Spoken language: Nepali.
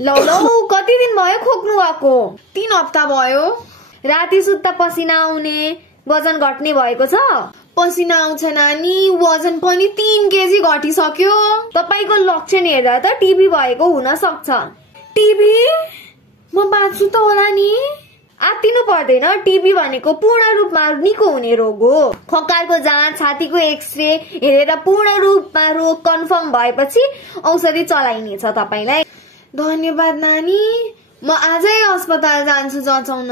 लौ लौ कति दिन भयो खोक्नु भएको? 3 हप्ता भयो। राति सुत्ता पसिना आउने, वजन घट्ने भएको छ? पसिना आउँछ नानी, वजन पनि 3 केजी घटिसक्यो। तपाईको लक्षण हेर्दा त टिबी भएको हुन सक्छ। टिबी? म बाँच्छु त होला नि? आत्तिनु पर्दैन। टिबी भनेको पूर्ण रूपमा निको हुने रोग हो। खकालको जाँच, छातीको एक्सरे हेरेर पूर्ण रूपमा रोग कन्फर्म भएपछि औषधि चलाइनेछ तपाईलाई। धन्यवाद नानी, म आजै अस्पताल जान्छु जचाउन।